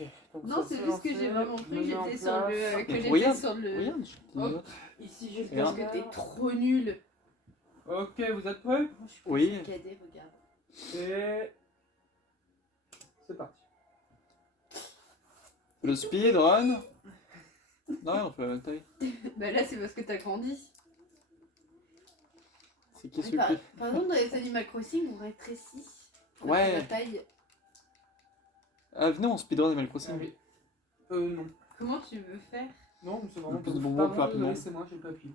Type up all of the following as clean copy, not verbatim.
Ok. Donc Non, ça, c'est c'est juste que lancé. j'ai vraiment cru Je que mets en j'étais sur le. place. Que Mais j'étais regarde, sur le. Regarde, je te Oh. note. Ici, je Regarde. pense que t'es trop nul. Ok, vous êtes prêts? Moi, je suis pas Oui. saccadée, regarde. Et... c'est parti. Le speedrun. Non, on fait la même taille. Bah là, c'est parce que t'as grandi. C'est qui Oui, celui qui... par exemple, dans les Animal Crossing, on rétrécit. Ouais. La taille. Ah, venez, on speedrun Animal Crossing. Allez. Non. Comment tu veux faire? Non, mais c'est vraiment Le plus pas de bonbons, Pardon, plus rapidement. Laissez-moi, j'ai le papier.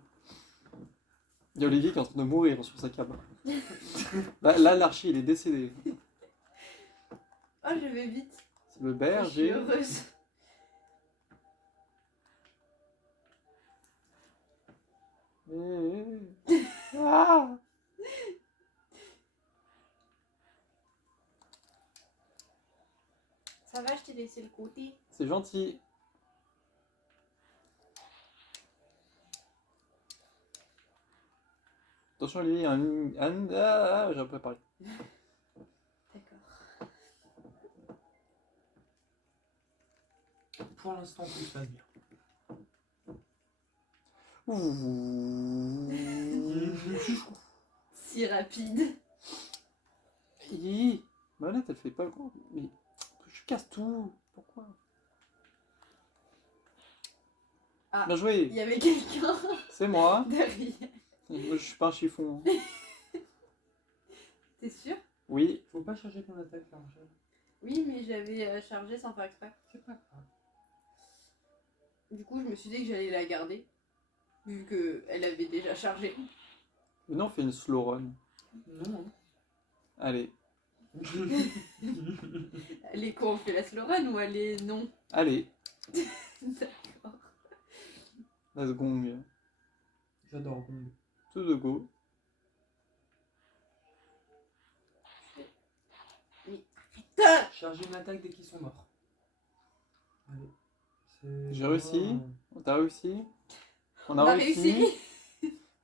Il y a Olivier qui est en train de mourir sur sa cam. Là, l'archi, il est décédé. Oh, je vais vite. C'est le Je suis berger. heureuse. Ah, Ça va, je t'ai laissé le côté. c'est gentil. Attention, Olivier, j'ai un peu parlé. D'accord. Pour l'instant, tout se passe bien. Si rapide. Hi. Manette, elle fait pas le coup. Mais je casse tout. Pourquoi? Ah. Bien Il joué. y avait quelqu'un C'est moi. derrière. Moi, je suis pas un chiffon. T'es sûr? Oui. Faut pas charger ton attaque, là, Angèle. Oui, mais j'avais chargé sans faire exprès. C'est pas grave. Du coup, je me suis dit que j'allais la garder. Vu qu'elle avait déjà chargé. Maintenant, on fait une slow run. Non. Allez. Elle est quoi? On fait la slow run ou elle est non? Allez. D'accord. Let's gong. J'adore Gong. Tout de go. Charger une attaque dès qu'ils sont morts. Allez. J'ai réussi. T'as réussi. On a réussi.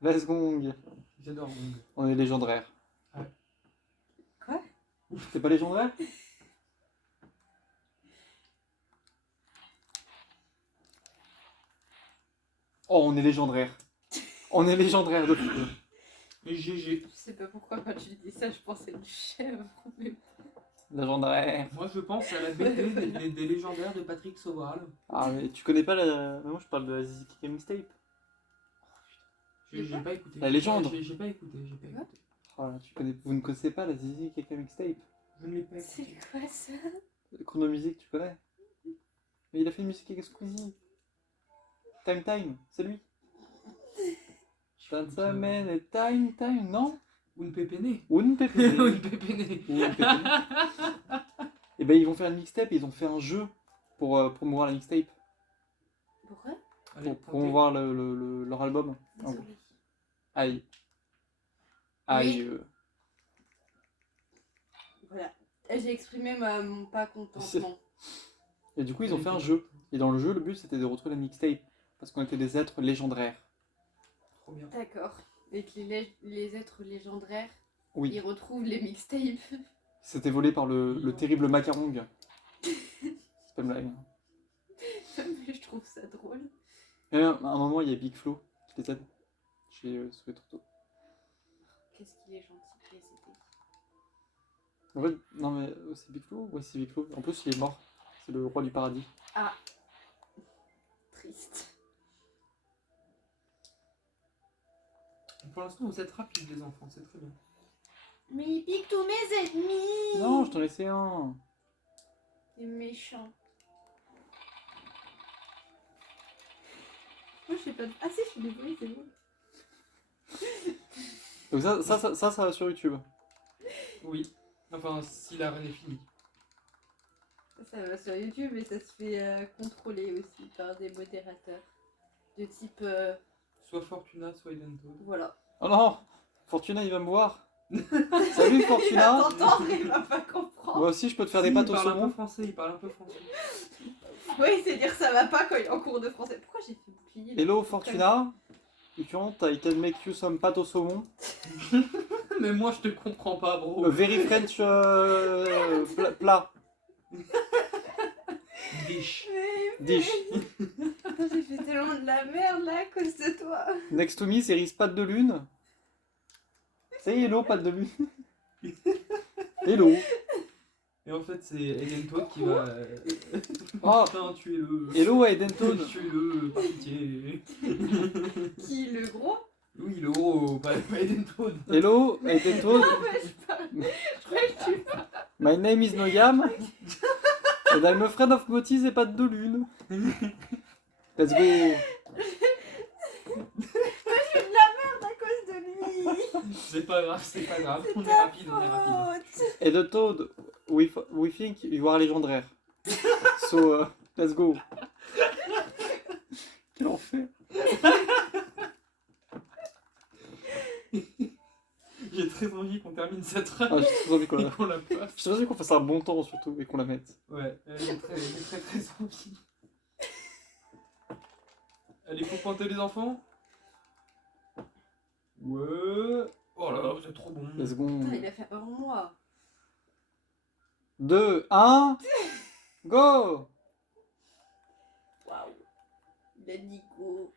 Let's gong. J'adore Gong. On est légendaire. Ouais. Quoi? T'es pas légendaire? Oh, on est légendaire. On est légendaire de fou. Et GG. Je sais pas pourquoi quand tu dis ça, je pensais à une chèvre. Mais... Légendaire. Moi, je pense à la BD des légendaires de Patrick Sobral. Ah, mais tu connais pas la. Moi, je parle de la Zizi Kika Mixtape. J'ai pas écouté. La légende. J'ai pas écouté. Oh, là, vous ne connaissez pas la Zizi Kika Mixtape? Je ne l'ai pas C'est écouté. quoi ça? Chrono Music, tu connais? Mais il a fait une musique avec Squeezie. Time, c'est lui. Fin de semaine et time, non? Une pépénée. Une pépé. Une pépénée. Et ben ils vont faire une mixtape, ils ont fait un jeu pour promouvoir la mixtape, Pourquoi? Allez, pour promouvoir leur album. Désolée. Aïe. Voilà. J'ai exprimé mon pas contentement. Et du coup ils ont fait un jeu. Et dans le jeu le but c'était de retrouver la mixtape. Parce qu'on était des êtres légendaires. Trop bien. D'accord. Et que les êtres légendaires, Oui. ils retrouvent les mixtapes. C'était volé par le terrible Macarong. C'est pas une blague. Mais je trouve ça drôle. Et à un moment il y a Big Flo qui les aide. Chez Souhait Toto. Qu'est-ce qu'il est gentil, PST. En fait, non mais c'est Big Flo? Ouais, c'est Big Flo. En plus il est mort. C'est le roi du paradis. Ah. Triste. Pour l'instant, vous êtes rapides, les enfants, c'est très bien. Mais il pique tous mes ennemis. Non, je t'en laissais un. Il est méchant. Moi je sais pas. Ah si, je suis débrouillée, c'est bon. Donc ça va sur YouTube. Oui. Enfin, si la reine est finie. Ça va sur YouTube et ça se fait contrôler aussi par des modérateurs de type. Soit Fortuna, soit Idento. Voilà. Oh non, Fortuna il va me voir. Salut Fortuna. T'entends, il va pas comprendre. Moi aussi je peux te faire des pâtes au Il parle un peu saumon. français, il parle un peu français. Oui, c'est dire ça va pas quand il est en cours de français. Pourquoi j'ai fait bouclier là? Hello Fortuna. If you want, I can make you some pâtes au saumon. Mais moi, je te comprends pas, bro. A very French plat. Dish. J'ai fait tellement de la merde là à cause de toi. Next to me, série Patte de Lune. C'est Hello, Patte de Lune. Hello. Et en fait, c'est Eden Toad qui va. Oh. Putain, tuez-le. Hello, Eden Toad. Tuez-le, par pitié. Qui, le gros? Oui, le gros, pas Eden Toad. Hello, Eden Toad. Je croyais que tu... My name is Noyam. And I'm a friend of Motis et Patte de Lune. Let's go. J'ai de la merde à cause de lui. C'est pas grave, c'est pas grave. On est Ta rapide, on est rapide. faute. Eden Toad, we think you are légendaire. So, let's go. Quel enfer. J'ai très envie qu'on termine cette run Ah, j'ai très envie qu'on et la... qu'on la passe. J'ai très envie qu'on fasse un bon temps surtout et qu'on la mette. Ouais, j'ai très envie. Allez, faut pointer les enfants. Ouais. Oh là là, vous êtes trop bon. Let's go. Putain, il a fait avant moi. 2, 1, go. Waouh. Il a dit go.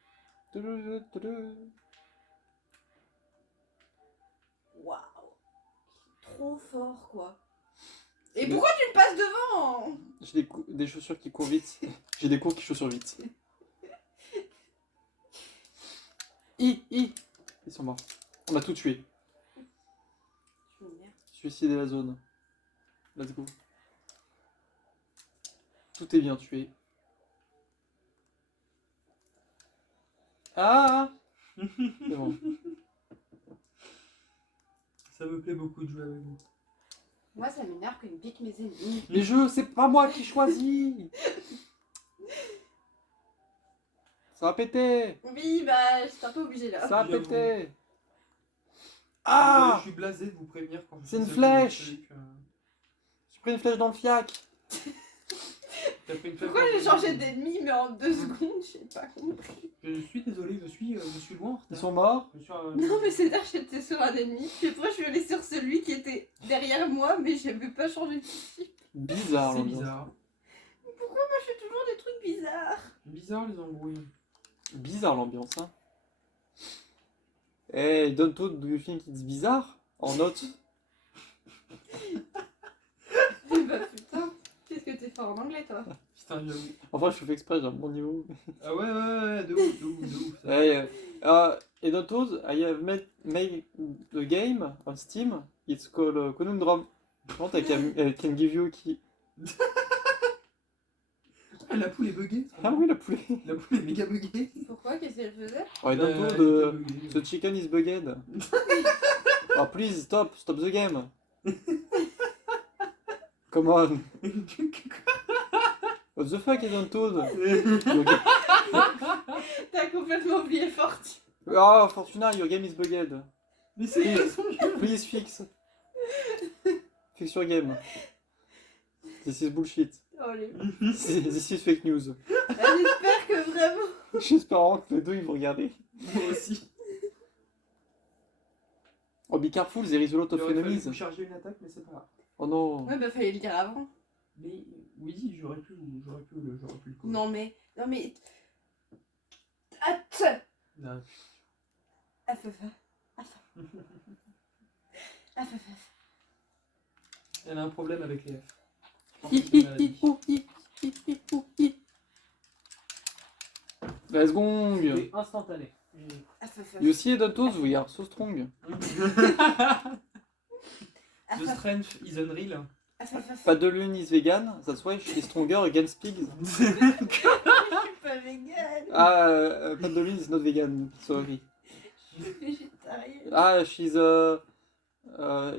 Waouh. Trop fort quoi. Et pourquoi tu me passes devant? J'ai des chaussures qui courent vite. J'ai des cours qui chaussures vite. Ils sont morts. On a tout tué. Je m'énerve. Suicider la zone. Let's go. Tout est bien tué. Ah. C'est bon. Ça me plaît beaucoup de jouer avec vous. Moi ça m'énerve qu'il me pique mes ennemis. Les jeux, c'est pas moi qui choisis. Ça va péter. Oui bah j'étais un peu obligée là. Ça va J'avoue. péter. Désolé, Ah. je suis blasé de vous prévenir quand je C'est fais une ça, flèche. je sais que- J'ai pris une flèche dans le fiac. T'as pris une flèche Pourquoi dans j'ai le- changé d'ennemi mais en 2 secondes? J'ai pas compris. Je suis désolé, je suis loin en retard. Ils sont morts. Je suis, Non mais c'est-à-dire que j'étais sur un ennemi, puis après je suis allée sur celui qui était derrière moi mais j'avais pas changé de type. Bizarre. C'est l'ambiance. bizarre. Pourquoi moi je fais toujours des trucs bizarres? Bizarre les embrouilles. Bizarre l'ambiance, hein. Hey, don't talk, do you think it's bizarre? En note. Bah putain, qu'est-ce que t'es fort en anglais toi? Putain, j'avoue. Enfin, je fais exprès, j'ai un bon niveau. Ah ouais, de ouf. Ça. Hey, et don't talk, I have made a game on Steam. It's called Conundrum. Comment I can give you a key. Ah, la poule est buggée. Ah oui, la poulet. La poule est méga buggée. Pourquoi? Qu'est-ce qu'elle faisait? Oh, et don't Elle talk, était buggée. the chicken is bugged. Oh, please, stop the game. Come on. What the fuck, I don't told? T'as complètement oublié Fortune. Ah, Fortuna, your game is bugged. Mais c'est pas son jeu. Please fix. Fix your game. This is bullshit. Oh, les... This is fake news. J'espère que vraiment... J'espère vraiment que les deux ils vont regarder. Moi aussi. Oh, be careful, there is a lot Il of aurait fallu enemies. vous charger une attaque, mais c'est pas grave. Oh non. Ouais bah fallait le dire avant. Mais oui, j'aurais pu le coller. Non mais... Att. Non. Elle a un problème avec les F. Je pense que c'est une maladie. Let's go. C'est instantané. You see, Dantos, we are so strong. The strength is unreal. Pas de lune is vegan, that's why she's stronger against pigs. Je suis pas végane. Ah, pas de lune is not vegan, sorry. Je suis végétarienne. Ah, she's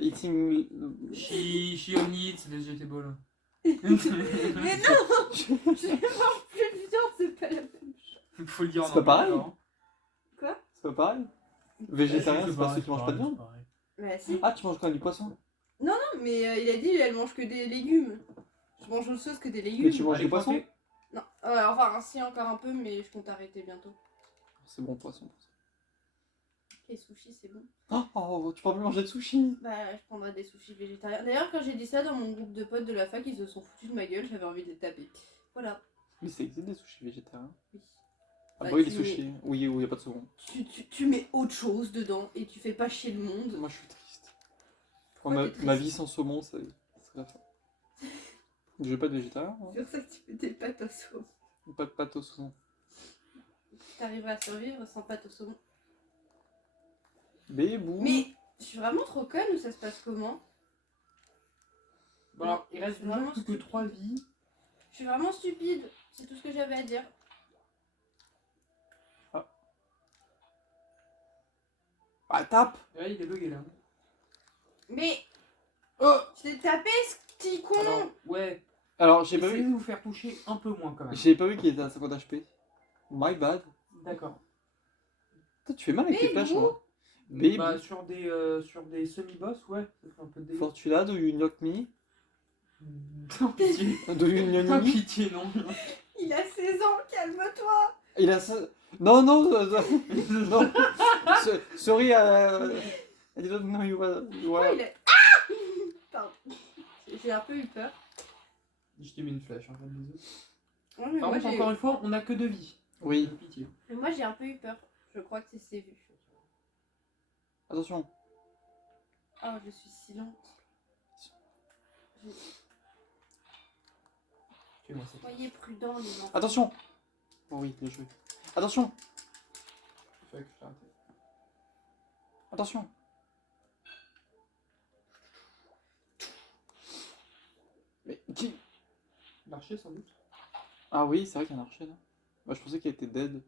eating. She only eats vegetable. Mais non. Je mange plus de viande, c'est pas la même chose. Faut le dire en C'est pas anglais, pareil. alors. Quoi? C'est pas pareil? Végétarien, c'est pas pareil, ceux qui mangent pas de viande? pareil. Bah si. Ah, tu manges quand même du poisson? Non mais il a dit elle mange que des légumes. Je mange autre chose que des légumes. Mais tu manges Allez, du poisson? pointer. Non, enfin si encore un peu mais je compte arrêter bientôt. C'est bon, poisson. Les sushis c'est bon. Oh, tu peux plus manger de sushi. Bah je prendrai des sushis végétariens. D'ailleurs quand j'ai dit ça dans mon groupe de potes de la fac ils se sont foutus de ma gueule, j'avais envie de les taper. Voilà. Mais ça existe des sushis végétariens. Oui. Ah Bah, bah oui, tu les sushis. Oui, où il n'y a pas de saumon. Tu mets autre chose dedans et tu fais pas chier le monde. Moi, je suis triste. Pourquoi Ma, t'es ma triste vie sans saumon, ça serait la fin. Je veux pas de végétarien. C'est pour ça que tu fais des pâtes au saumon. Pas de pâte au saumon. T'arriveras à survivre sans pâte au saumon. Bébou. Mais je suis vraiment trop conne ou ça se passe comment? Bon, alors, il reste C'est vraiment plus que stupide. 3 vies. Je suis vraiment stupide. C'est tout ce que j'avais à dire. Ah, tape. Ouais, il est bugué là. Mais Oh. je t'ai tapé ce petit con. Alors, ouais. Alors, j'ai pas Essayez vu. de vous faire toucher un peu moins quand même. J'ai pas vu qu'il était à 50 HP. My bad. D'accord. Toi, tu fais mal avec tes Bébou. flèches, hein. Baby. Bah, sur des semi-boss, ouais, ça fait un peu de dégâts. Fortuna, do you knock me? Tant pitié. Do you knock Tant me? pitié, non. Il a 16 ans, calme-toi. Il a ça. Non, non, non. Sorry, I didn't know you were. Pourquoi il est... Ah Pardon. J'ai un peu eu peur. Je t'ai mis une flèche en fait, désolé. Ouais, mais Par moi, contre, j'ai... encore une fois, on a que 2 vies. Oui. Pitié. mais moi j'ai un peu eu peur. Je crois que c'est vu. Attention. Oh, je suis si lente. Tuez-moi ça. Soyez prudents les enfants. Attention. Oh oui, bien joué. Attention. Il fallait que je t'arrête. Attention. Mais qui? L'archer sans doute. Ah oui, c'est vrai qu'il y a un archer là. Bah, je pensais qu'il était dead.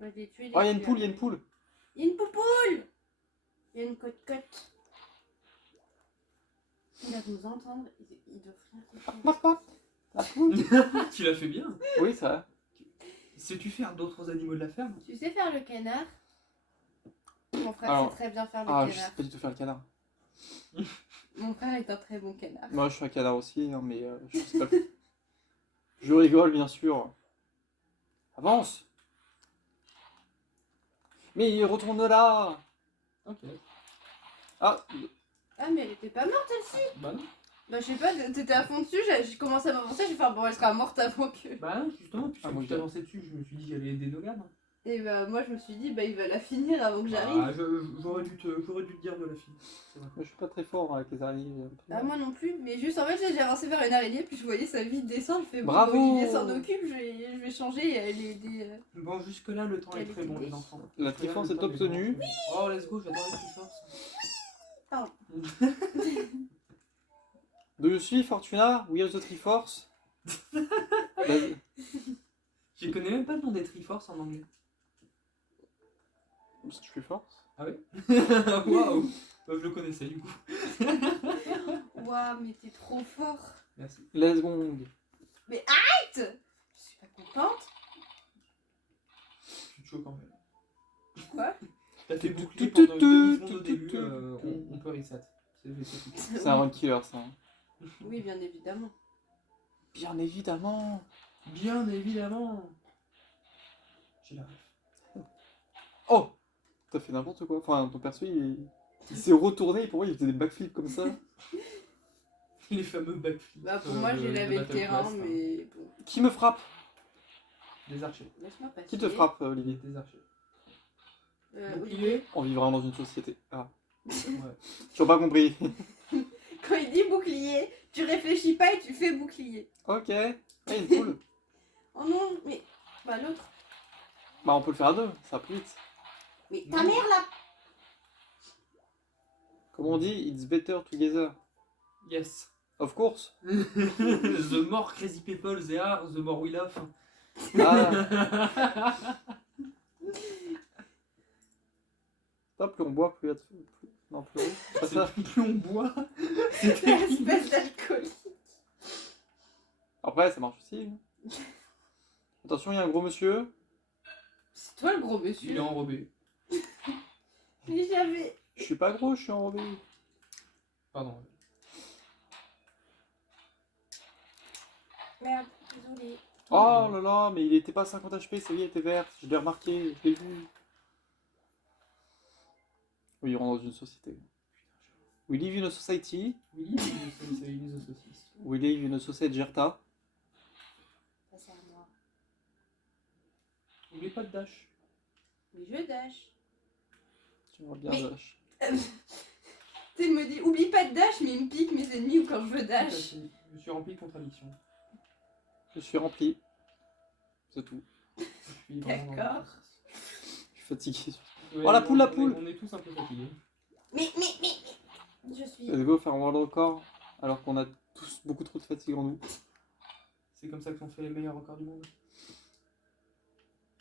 Moi, je l'ai tué, Oh, il y a une poule, il y a une poule. Il y a une poupoule. Il y a une cote-cote. Il va nous entendre. Il doit rien comprendre. La poule. Tu l'as fait bien. Oui, ça va. Sais-tu faire d'autres animaux de la ferme? Tu sais faire le canard? Mon frère Alors- sait très bien faire le Ah, je sais canard. pas du tout faire le canard. Mon frère est un très bon canard. Moi, je suis un canard aussi, hein, mais je sais pas. Je rigole, bien sûr. Avance. Mais il retourne là. Ok. Ah, Ah, mais elle était pas morte celle-ci. Bah non. Bah, je sais pas, t'étais à fond dessus, j'ai commencé à m'avancer, j'ai fait bon, elle sera morte avant que. Bah non, justement, puisque Ah, moi, tu t'es avancé dessus, je me suis dit que j'allais aider Nogan. Et bah, moi je me suis dit, bah, il va la finir avant que j'arrive. Ah, j'aurais dû te dire de la fin. C'est vrai. je suis pas très fort avec les araignées. Ah, moi non plus, mais juste en fait, j'ai avancé vers une araignée, puis je voyais sa vie descendre, je fais bon, Bravo. Olivier s'en occupe, je vais changer et aller aider. Bon, jusque-là, le temps est Quelle très bon, idée. les enfants. La Jusque-là, Triforce le est temps obtenue. bon. Oh, let's go, j'adore les Triforce. Pardon. Do you see Fortuna? We have the Triforce. Vas-y. Je connais même pas le nom des Triforce en anglais. Parce que je suis force. Ah ouais? Waouh! Bah, je le connaissais du coup. Waouh, mais t'es trop fort. Merci. Let's go. Je suis pas contente. Tu te chauds quand même. Quoi? T'as fait Tu- boucler tu- pendant tu- une demi-seconde au tu- début, tu- on peut reset. C'est tout. C'est un run killer, ça. hein. Oui, bien évidemment. Bien évidemment. Bien évidemment! J'ai la ref. Oh! T'as fait n'importe quoi. Enfin, ton perso, il s'est retourné et pour moi, il faisait des backflips comme ça. Les fameux backflips. Bah, pour moi, j'ai lavé le Battle terrain, Quest, hein. mais bon. Qui me frappe? Des archers. Laisse-moi passer. Qui te frappe, Olivier? Des archers. Oui. Bouclier? On vivra dans une société. Ah, Ouais. j'ai pas compris. Quand il dit bouclier, tu réfléchis pas et tu fais bouclier. Ok. Ah, une poule. Oh non, mais. Bah, l'autre. Bah, on peut le faire à deux, ça va plus vite. Mais ta mère là. Comme on dit, it's better together. Yes. Of course. The more crazy people they are, the more we love. Ah, hop, plus on boit, plus il y a de... Non, plus on... C'est pas ça. Plus on boit, c'est Espèce d'alcoolique. Après, ça marche aussi. Attention, il y a un gros monsieur. C'est toi le gros Il est monsieur. enrobé. Mais j'avais. Je suis pas gros, je suis enrobé. Pardon. Merde, désolé. Oh là là, mais il était pas 50 HP, sa vie était verte. Je l'ai remarqué, je l'ai vu. Oui, on rentre dans une société. We live in a society. Oui, c'est une saucisse. We live in a society Gerta. c'est à moi. N'oublie pas de dash. Mais je dash. Tu vois bien Mais- vache. Tu sais, il me dit, oublie pas de dash, mais il me pique mes ennemis ou quand je veux dash. Je suis rempli de contradictions. Je suis rempli. C'est tout. Je suis vraiment dans le D'accord. process. Je suis fatigué. Ouais, Oh, la poule, la on est- poule. On est tous un peu fatigués. Mais, je suis... Let's go faire un world record alors qu'on a tous beaucoup trop de fatigue en nous. C'est comme ça qu'on fait les meilleurs records du monde.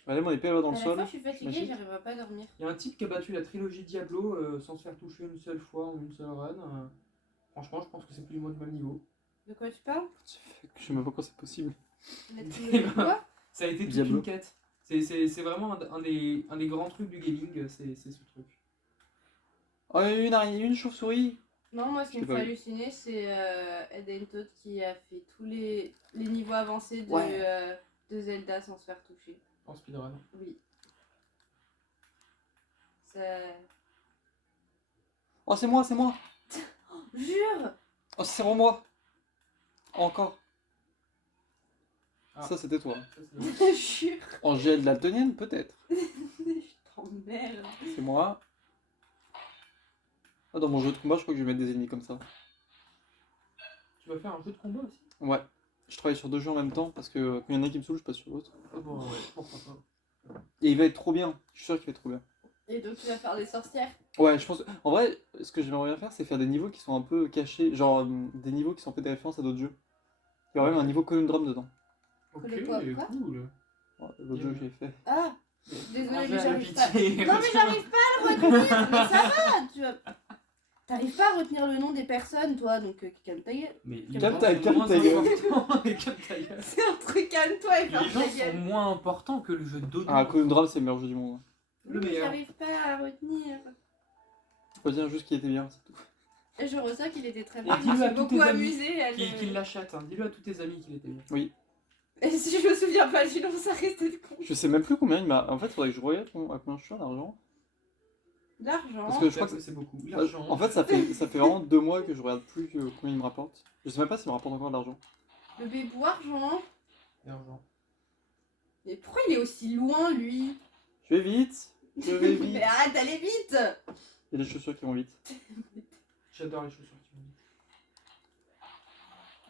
Allez, mon épée elle va dans À le la sol. fois, je suis fatiguée, Magique. j'arriverai pas à dormir. Il y a un type qui a battu la trilogie Diablo sans se faire toucher une seule fois en une seule run. Franchement, je pense que c'est plus ou moins du même niveau. De quoi tu parles? Je sais même pas quand c'est possible. La trilogie de quoi? Ça a été toute Diablo. une quête. C'est vraiment un des grands trucs du gaming, c'est ce truc. Oh, il y a une araignée, une chauve-souris. Non, moi, ce qui Je me l'ai fait pas vu. halluciner, c'est Eden Todd qui a fait tous les niveaux avancés Ouais. de Zelda sans se faire toucher. En speedrun. Oui. Ça... Oh, c'est moi, c'est moi. Jure! Oh, c'est vraiment moi. Encore. Ah. Ça, c'était toi. Ça, c'est- Jure! Angèle daltonienne, peut-être. Je t'emmerde. C'est moi. Ah, dans mon jeu de combat, je crois que je vais mettre des ennemis comme ça. Tu vas faire un jeu de combat aussi? Ouais. Je travaille sur deux jeux en même temps parce que quand il y en a un qui me saoule, je passe sur l'autre. Ah bon, ouais, pourquoi pas. Et il va être trop bien. Je suis sûr qu'il va être trop bien. Et donc, tu vas faire des sorcières? Ouais, je pense. En vrai, ce que j'aimerais bien faire, c'est faire des niveaux qui sont un peu cachés. Genre des niveaux qui sont un peu des références à d'autres jeux. Il y aura même un niveau Conundrum dedans. Ok, Le quoi, quoi cool. Ouais, l'autre jeu que j'ai fait. Ah! Désolée, mais Angèle, j'arrive pas. pitié. Non, mais j'arrive pas à le retenir! Mais ça va! Tu vas... T'arrives pas à retenir le nom des personnes, toi, donc calme ta gueule. Mais Calme ta gueule. C'est un truc, calme-toi et Les ferme gens ta sont gueule. moins importants que le jeu de dodo. Ah, Conundrum, c'est le meilleur jeu du monde. Le Mais meilleur. j'arrive pas à retenir. Faut dire juste qu'il était bien, c'est tout. Et je ressens qu'il était très Et bien. Je dis-le me à suis tous beaucoup tes amis amusée. à le- Qu'il l'achète, hein. Dis-le à tous tes amis qu'il était bien. Et si je me souviens pas du nom, ça restait de con. Je sais même plus combien il m'a. En fait, faudrait que je regarde à combien je suis en argent. D'argent. Parce que je crois que c'est beaucoup. L'argent. En fait, ça fait vraiment 2 mois que je regarde plus combien il me rapporte. Je sais même pas s'il me rapporte encore de l'argent. Le bébou argent. L'argent. Mais pourquoi il est aussi loin, lui? Je vais vite. Je vais vite. Mais arrête d'aller vite! Il y a des chaussures qui vont vite. J'adore les chaussures qui vont vite.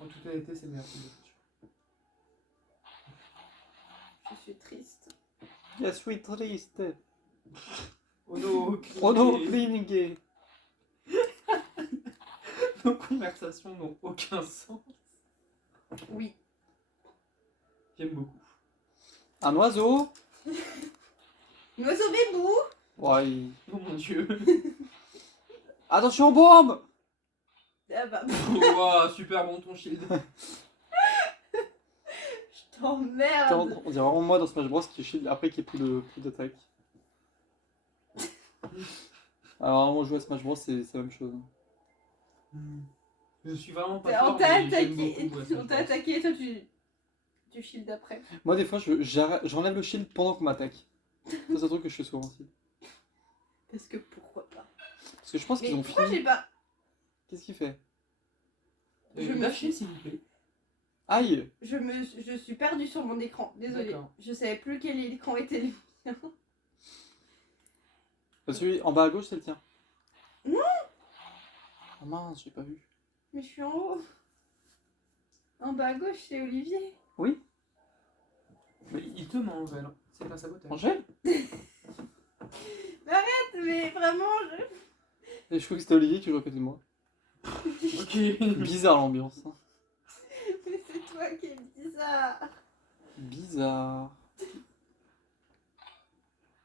En toute honnêteté, c'est meilleur type de chaussures. Je suis triste. Je suis triste. Oh no, Oh non, cleaning. Nos conversations n'ont aucun sens. Oui. J'aime beaucoup. Un oiseau. L'oiseau bébou! Ouais. Oh mon dieu. Attention, bombe. Ah bah, Wow, super bon ton shield. je t'emmerde! On dirait vraiment moi dans Smash Bros qui shield après qu'il ait plus d'attaque. Alors, moi, jouer à Smash Bros, c'est la même chose. Je suis vraiment pas On fort, t'a mais j'aime attaqué, beaucoup, ouais, on t'a attaqué et toi tu shield après. Moi, des fois, j'enlève le shield pendant qu'on m'attaque. Ça, c'est un truc que je fais souvent aussi. Parce que pourquoi pas? Parce que je pense Mais qu'ils ont pourquoi fini. j'ai pas... Qu'est-ce qu'il fait? Je me Lâchez, suis- s'il vous plaît. Aïe! Je suis perdue sur mon écran, désolée. D'accord. Je savais plus quel écran était le mien. Celui en bas à gauche, c'est le tien. Non! Ah mince, j'ai pas vu. Mais je suis en haut. En bas à gauche, c'est Olivier. Oui? Mais il te ment, Val. C'est pas sabotage. Angèle? Mais vraiment, Et je crois que c'était Olivier qui jouait à côté de moi. Ok. Bizarre l'ambiance. Hein. Mais c'est toi qui es bizarre. Bizarre.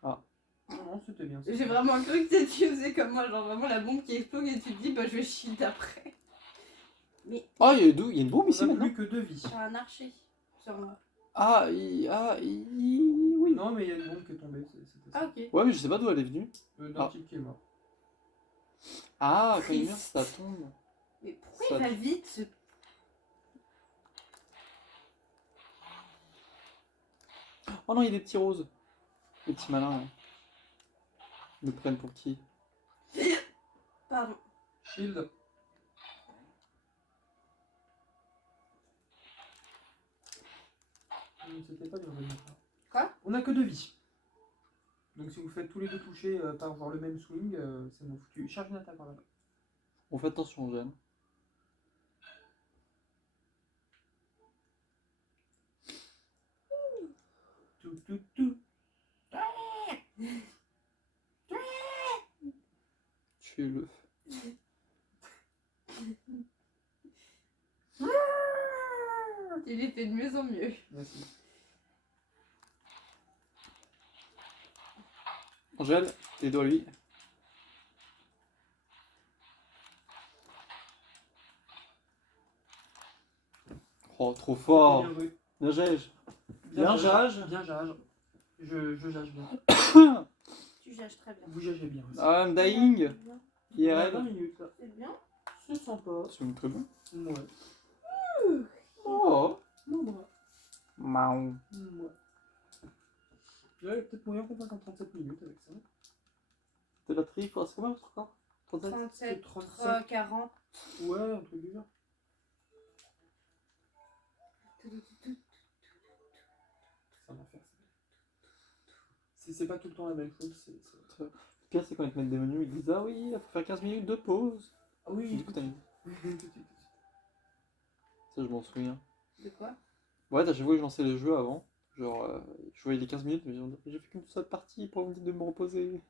Non, c'était bien. J'ai vraiment cru que tu faisais comme moi, genre vraiment la bombe qui explose et tu te dis bah je vais shield après. Ah, il y a une bombe ici On a maintenant? plus que 2 vies. J'ai un archer sur moi. Oui. Non, mais il y a une bombe qui est tombée. C'était ça. Ah ok. Ouais, mais je sais pas d'où elle est venue. D'un Ah. type qui est mort. Ah, quand il meurt, ça tombe. Mais pourquoi Ça- il va vite ce... Oh non, il y a des petits roses. Les petits malins, là. Ils nous prennent pour qui? Pardon. Shield. C'était pas dur de le mettre là. Quoi? On a que 2 vies. Donc si vous faites tous les 2 toucher par genre le même swing, c'est bon foutu. Charge une attaque par là-bas. On fait attention, Jeanne. Tout. Tue-le. Il était de mieux en mieux. Merci. Angèle, tes doigts lui. Oh, trop fort. Bien joué. Bien Jage. Bien Jage. Bien jage. Je jage bien. Tu jages très bien. Vous jagez bien aussi. I'm dying. On a 20 IRL. minutes là. C'est bien. C'est sympa. C'est une très bonne. Ouais. Oh. Ouais. Maou. Ouais. Il y a peut-être moyen qu'on fasse en 37 minutes avec ça. T'es batterie, il faut rester combien encore 37. 37, 37. 40. Ouais, un truc du genre. C'est un enfer. C'est pas tout le temps la même chose. Le pire, c'est quand ils te mettent des menus, ils disent ah oui, il faut faire 15 minutes de pause. Ah oui. Du coup, t'as mis. Ça, je m'en souviens. De quoi? Ouais, t'as joué, je lançais les jeux avant. Genre, je voyais les 15 minutes, mais j'ai fait qu'une seule partie pour me dire de me reposer.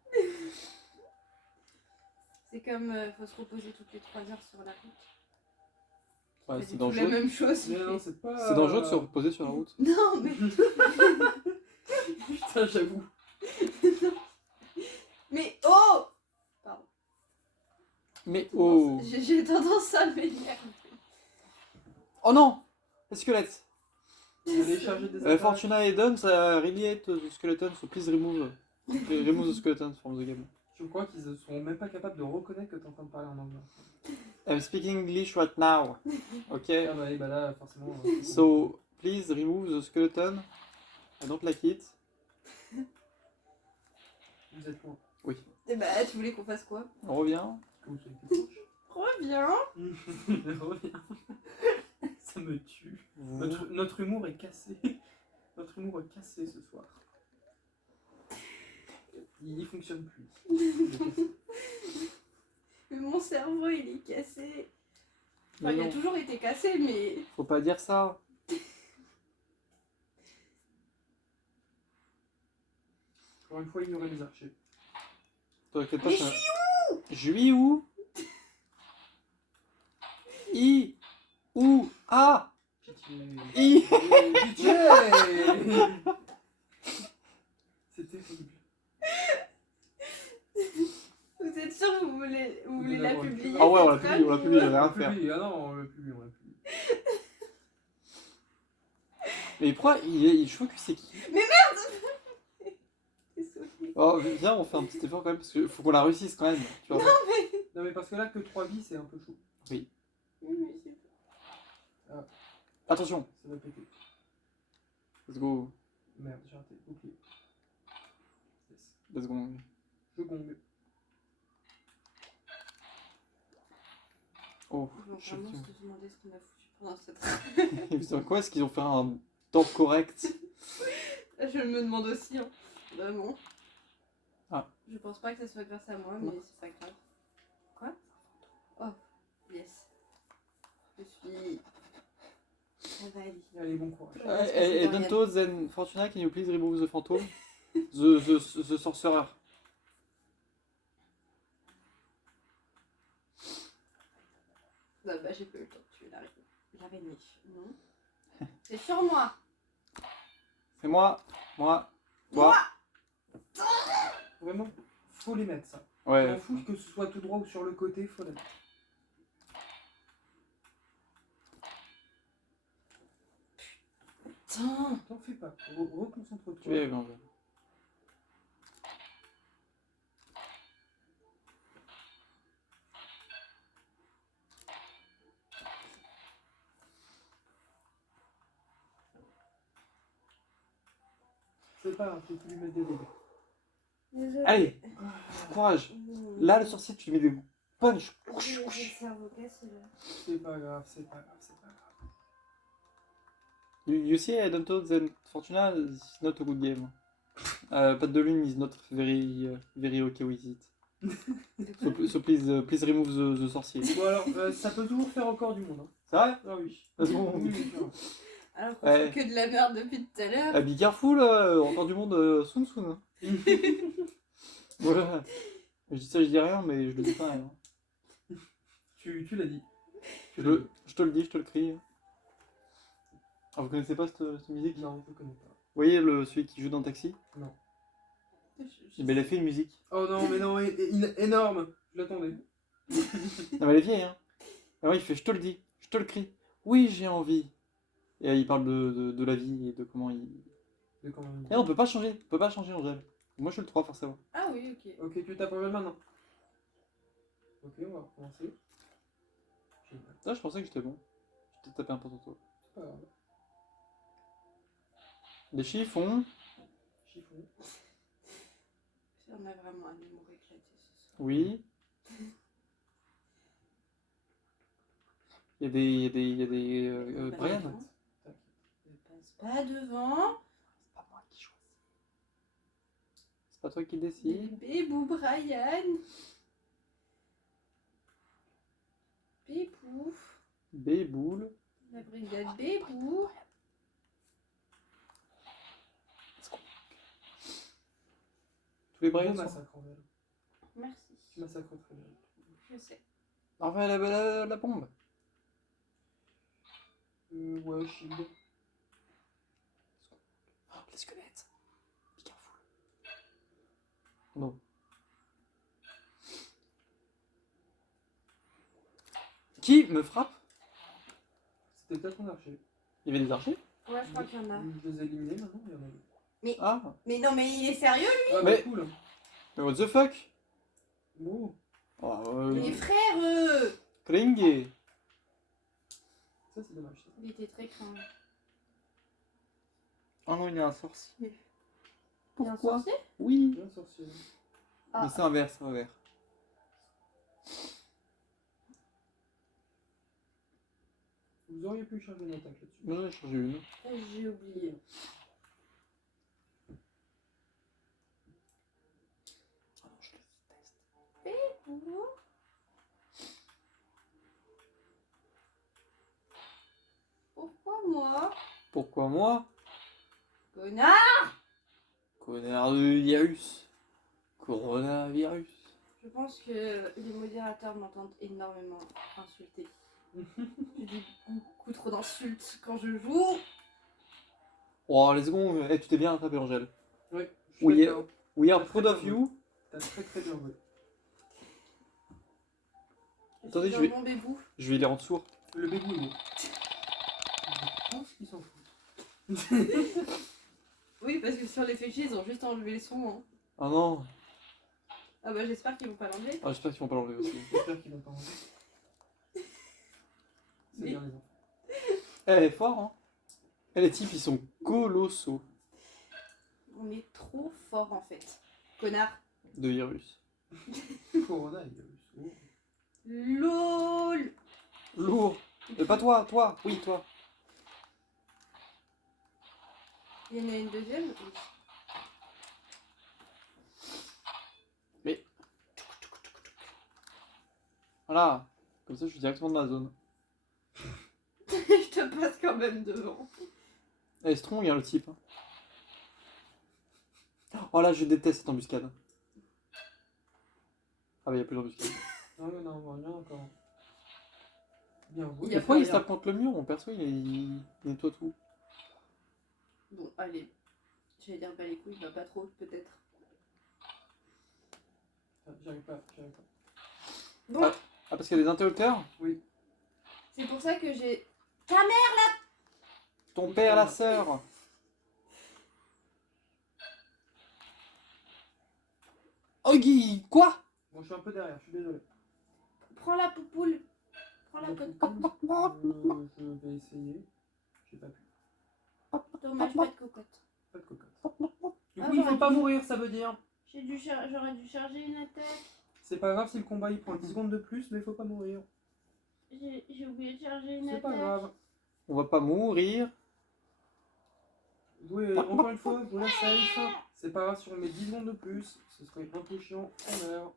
C'est comme faut se reposer toutes les 3 heures sur la route. Ouais, C'est c'est du tout la dangereux. même chose. Mais non, c'est pas. C'est dangereux de se reposer sur la route. Non, mais. Putain, j'avoue. Mais oh! Pardon. Mais oh. J'ai tendance à m'énerver. Oh non! Les squelettes! Vous allez charger des attaques. Fortuna et Don, ça relate the skeleton, so please remove the skeleton from the game. Je crois qu'ils ne seront même pas capables de reconnaître que tu es en train de parler en anglais. I'm speaking English right now. Ok? Ah bah, et bah là, forcément. So, please remove the skeleton. I don't like it. Vous êtes loin. Oui. Et bah, tu voulais qu'on fasse quoi? On revient. Que vous soyez Reviens! Reviens. Ça me tue. Notre humour est cassé. Notre humour est cassé ce soir. Il fonctionne plus. Mais mon cerveau, il est cassé. Enfin, Mais il a non. toujours été cassé, mais. Faut pas dire ça. Encore une fois, ignorer les archers. T'inquiète pas, Mais ça- je suis Je suis où? I. Où? Ah. Pitié. I. Pitié. C'est terrible. Vous êtes sûr que vous voulez la D'accord, publier? Ah ouais, on l'a cette publié, on l'a phrase, publié, ou- j'ai rien à On l'a faire. publié. Ah non, on l'a publié, on l'a publié. Mais pourquoi je vois que c'est qui? Désolée. Oh, viens, on fait un petit effort quand même, parce qu'il faut qu'on la réussisse quand même. Tu vois. Non, mais parce que là, que 3 vies, c'est un peu chaud. Oui, mais c'est pas- Attention, Ça va péter. let's go. Merde, j'ai raté. Bouclier. Yes. Let's go. Je gong. Oh, Je veux je vraiment sais se demander ce qu'on a foutu pendant cette. Putain, quoi, est-ce qu'ils ont fait un temps correct? Je me demande aussi, hein. Vraiment. Ah. Je pense pas que ça soit grâce à moi, Non. mais c'est pas grave. Quoi? Oh, yes. Je suis. Ça va aller. Allez, bon courage. Ouais, parce que c'est Et Dorian. bientôt, then Fortuna, can you please remove the phantom? The sorcerer. Bah, j'ai pas eu le temps de tuer l'araignée. Non. C'est sur moi. C'est moi, toi. Vraiment, faut les mettre ça. Ouais. On fout que ce soit tout droit ou sur le côté, faut les mettre. Putain. T'en fais pas. Reconcentre-toi. Tu es bien. C'est pas grave, tu peux lui mettre des dégâts. Désolée. Allez, courage. Là, le sorcier, tu lui mets des punch. J'ai le cerveau cassé là. C'est pas grave, c'est pas grave, c'est pas grave. You see, I don't know that Fortuna is not a good game. Patte de lune is not very okay with it. So please remove the sorcier. Bon alors, ça peut toujours faire encore du monde. Hein. C'est vrai? Ah oui. Parce qu'on- Oui, oui, sûr. Alors qu'on Ouais. fait que de la merde depuis tout à l'heure. Be careful, encore du monde soon soon. Voilà. Je dis ça, je dis rien, mais je le dis pas rien. Tu l'as dit. Je te le dis, je te le crie. Ah, vous connaissez pas cette musique? Non, je connais pas. Vous voyez celui qui joue dans Taxi? Non. Mais il a fait une musique. Oh non, mais non, énorme. Je l'attendais. Non, mais elle est vieille, hein. Alors il fait, je te le dis, je te le crie. Oui, j'ai envie. Et il parle de la vie et de comment il... De quand même. Et on peut pas changer, Angèle. Moi je suis le 3 forcément. Ah oui, ok. Ok, tu tapes en même maintenant. Ok, on va recommencer. Génial. Ah, je pensais que j'étais bon. Je t'ai tapé un peu tantôt. C'est pas grave. Des chiffons. Chiffon. On a vraiment un humour éclaté ce soir. Oui. Il y a des Bah, Brian. non. Ne passe pas devant. C'est pas moi qui choisis. C'est pas toi qui décide. Bébou Brian. Bébou. Béboule. La brigade Bébou. Tous les Brian Bon sont... massacre, en vrai. Merci. Tu massacres très bien. Je sais. Enfin, la bombe. Ouais, shield. Oh, les squelettes. Be careful. Non. Qui me frappe? C'était peut-être un archer. Il y avait des archers? Ouais, je crois qu'il y en a. Je les ai éliminés maintenant, il y en a eu. Ah. Mais non, mais il est sérieux lui? Ah, Mais- bah cool. Mais what the fuck? Bon. Oh, Mes frères, Klingue. Ça, c'est dommage. Ça. il était très craint. Oh non, il y a un sorcier. Il y a un Pourquoi? sorcier? Oui. Bien sorcier. Ah. Mais c'est un verre, c'est un verre. Vous auriez pu charger une attaque là-dessus. Moi j'en ai changé une. J'ai oublié. Ah non, je les déteste. Pourquoi moi? Pourquoi moi? Connard! Connard de virus. Coronavirus. Je pense que les modérateurs m'entendent énormément insulter. Je dis beaucoup trop d'insultes quand je joue. Oh, les secondes, tu t'es bien rattrapé, Angèle. Ouais. Oui, d'accord. We are T'as proud très of bien you. T'as très bien joué. Attendez, suis je un vais- bon bébou. Je vais les rendre sourds. Le bébou est beau. Je pense qu'ils s'en foutent. Oui, parce que sur les fichiers, ils ont juste enlevé le son. Hein. Ah non. Ah bah j'espère qu'ils vont pas l'enlever. Ah, j'espère qu'ils vont pas l'enlever aussi. J'espère qu'ils vont pas enlever. C'est bien les enfants. Elle est forte, hein. Et les types, ils sont colossaux On est trop fort en fait. Connard. de virus. Corona et virus. Oh. LOL. Lourd. Et pas toi, toi. Oui, toi. Il y en a une deuxième. Oui. Voilà. Comme ça, je suis directement dans la zone. Je te passe quand même devant. Elle est strong, hein, le type. Oh là, je déteste cette embuscade. Ah bah, il y a plus d'embuscade. Non, mais non, rien encore. Bien joué. Il y a Pourquoi pas il se rien. tape contre le mur? Mon perso, il nettoie tout. Bon, allez. J'allais dire bah les couilles, bah pas trop peut-être. Ah, j'arrive pas. Bon, Ah, parce qu'il y a des interrupteurs? c'est pour ça que j'ai... Ton père, la sœur. Oh, Guy, quoi? Bon, je suis un peu derrière, je suis désolé. Prends la poupoule. Prends la cocotte. Je vais essayer. J'ai pas pu. Dommage, pas de cocotte. Pas de cocotte. Du Ah, coup, il faut j'aurais pas dû- mourir, ça veut dire. J'aurais dû charger une attaque. C'est pas grave si le combat il prend 10 secondes de plus, mais il faut pas mourir. J'ai oublié de charger une C'est attaque. pas grave. On va pas mourir. Oui, encore une fois, voilà, safe. C'est pas grave si on met 10 secondes de plus. Ce serait un peu chiant. On meurt.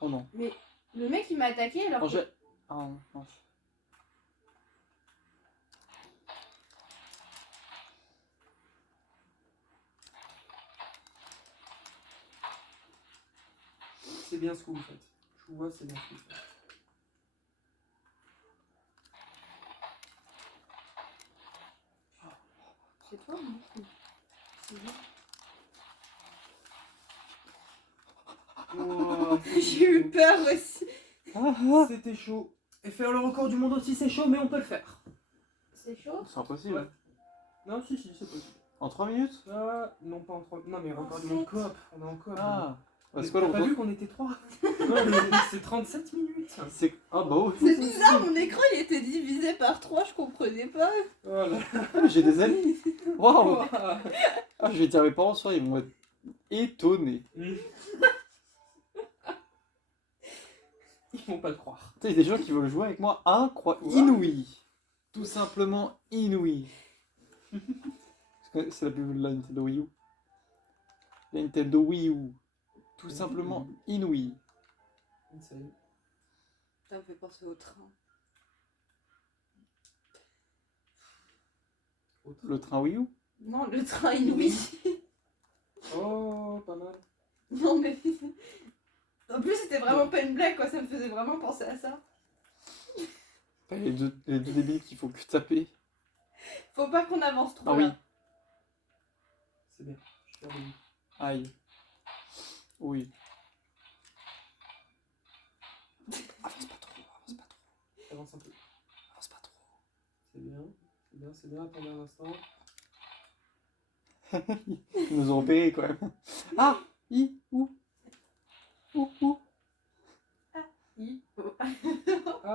Oh non. Mais le mec il m'a attaqué alors que... Angèle. Ah non, non. C'est bien ce que vous faites. Je vous vois, c'est bien ce que vous faites. C'est toi non? C'est bien. Oh, J'ai eu peur aussi. C'était chaud. Et faire le record du monde aussi, c'est chaud, mais on peut le faire. C'est chaud? C'est impossible. Ouais. Non, si, c'est possible. En 3 minutes? Ah, non, pas en 3. Non, mais record du monde coop. On est en coop. Ah. Mais C'est quoi le t'as pas record? vu qu'on était 3? Non, mais c'est 37 minutes. C'est. Ah bah oui. C'est bizarre, mon écran il était divisé par 3, je comprenais pas. Voilà. Ah, j'ai des amis. Waouh. Ouah. Ah, je vais dire à mes parents sur, ils vont être étonnés. Ils vont pas le croire. Tu sais, il y a des gens qui veulent jouer avec moi incroyable. Inouï. Tout simplement inouï. Parce que c'est la pub de la Nintendo Wii U. La Nintendo Wii U. Tout simplement inouï. Insane. Ça me fait penser au train. Le train Wii U. Non, le train inouï. Oh, pas mal. Non mais... En plus c'était vraiment pas une blague quoi, ça me faisait vraiment penser à ça. Enfin, les deux débiles qu'il faut que taper. Faut pas qu'on avance trop Ah oui. là. C'est bien. Je suis fier de lui. Aïe. Oui. Avance pas trop, avance pas trop. Avance un peu. Avance pas trop. C'est bien. C'est bien, c'est bien. Attendez un instant. Ils nous ont repérés quand même. Ah. Où. I. Ah,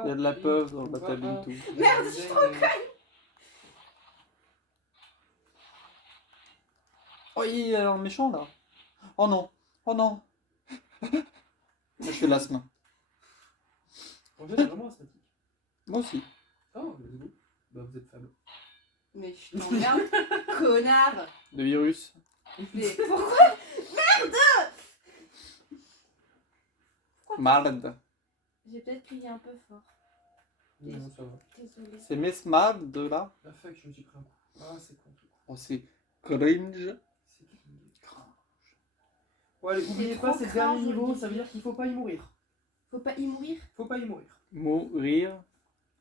Il y a de la peur dans le bataillon tout. Merde, je suis trop Oh, il est alors méchant là. Oh non. Oh non. Moi, je fais l'asthme. En fait, c'est vraiment asthmatique. Moi aussi. Oh, let's go. Bah, vous êtes faible. Mais je t'emmerde, connard. Le virus. Mais pourquoi? Marde. J'ai peut-être crié un peu fort. Non, ça va. Désolée. C'est Miss Marde là. La fuck, je me suis pris un coup. Ah, c'est con tout. Oh, c'est cringe. C'est cringe. Bon, allez, oubliez trop pas, c'est le dernier cringe, niveau, Olivier. ça veut dire qu'il faut pas y mourir. Faut pas y mourir. Faut pas y mourir. Mourir.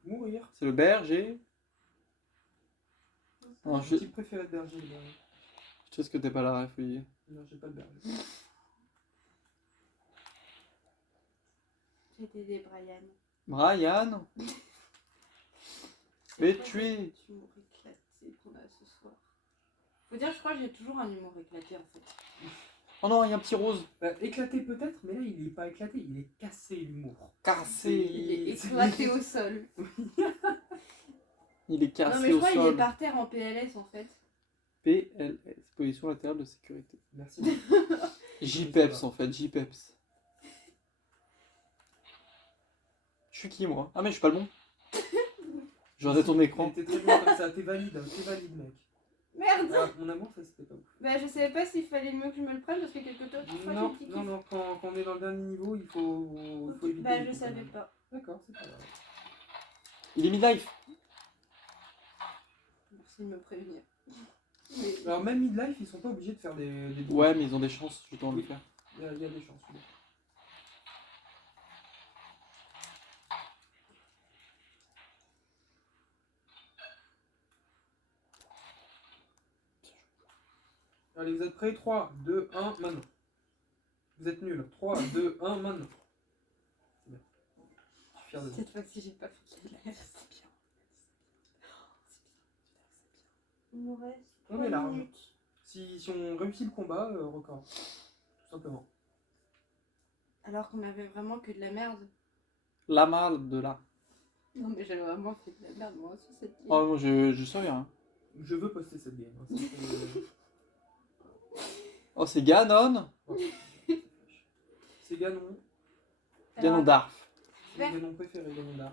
Mourir. C'est le berger. Non, Mon je type préféré de berger, le berger. sais ce que t'es pas là, ref, Olivier. Non, j'ai pas de berger. J'étais des Brian. Brian. Mais C'est tu es. Humour éclaté qu'on a ce soir. Faut dire, je crois que j'ai toujours un humour éclaté en fait. Oh non, il y a un petit rose. Bah, éclaté peut-être, mais là, il est pas éclaté, il est cassé l'humour. Il est Cassé. éclaté au sol. Il est Non cassé mais je au crois qu'il est sol. par terre en PLS en fait. PLS. Position latérale de sécurité. Merci. JPEPS en fait, JPEPS. Je suis qui moi? Ah mais je suis pas le bon. Je regardais ton écran. T'es très bien comme ça, t'es valide, mec. Merde. Ah, mon amour, ça c'était pas ouf. Bah je savais pas s'il fallait mieux que je me le prenne parce que quelques fois Non, j'ai le non, non, quand on est dans le dernier niveau, il faut éviter. Bah les je coups, savais quand même. pas. D'accord, c'est pas grave. Il est midlife. Merci de me prévenir. Mais... Alors même midlife, ils sont pas obligés de faire des Ouais, mais ils ont des chances, je dois en le faire. Il y a des chances. Oui. Allez, vous êtes prêts? 3, 2, 1, maintenant. Vous êtes nuls. 3, 2, 1, maintenant. C'est bien. Je suis fier de vous. Cette fois-ci j'ai pas fait de l'air. C'est bien. Il nous reste On 3 est large. minutes. Si on réussit le combat, record. Tout simplement. Alors qu'on avait vraiment que de la merde. La malle de là. Non mais j'avais vraiment fait de la merde moi aussi cette game. Oh non, je sais rien. Je veux poster cette game. Hein. Oh, c'est Ganon. C'est Ganon. Ganon Darf. C'est mon Ganon préféré, Ganon d'art.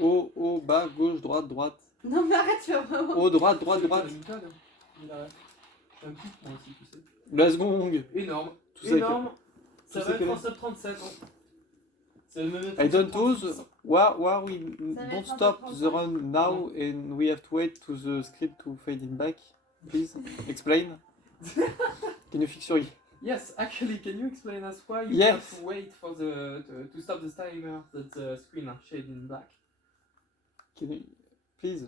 Haut, haut, bas, gauche, droite, droite. Non, mais arrête, tu vas vraiment. Haut, droite, droite, C'est droite. amical, hein. Il a un coup, moi aussi, tu sais. La seconde. Énorme. Tout ça Énorme. Ça tout va ça être en quel- sub 37. Hein. Ça va me mettre I en don't sub pause. 36. Where we Ça va don't être un stop peu the run now and we have to wait to the script to fade in back. Please explain. Can you fix your Yes, actually, can you explain us why you Yes. have to wait for to stop the timer that the screen are shaded in black? Can you please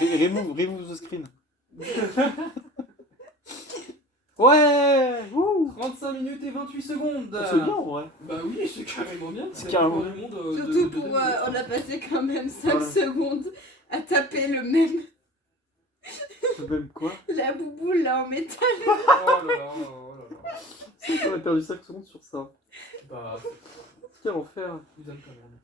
remove the screen. Ouais. Wouh. 35 minutes et 28 secondes. C'est bien en vrai. Bah oui, c'est carrément bien. C'est carrément pour le monde, Surtout de pour. 2 minutes. On a passé quand même 5 Voilà. secondes à taper le même. Même quoi? La bouboule là en métal. Oh là là, oh là là. C'est qu'on a perdu 5 secondes sur ça. Bah, Quel enfer. je vous aime quand même.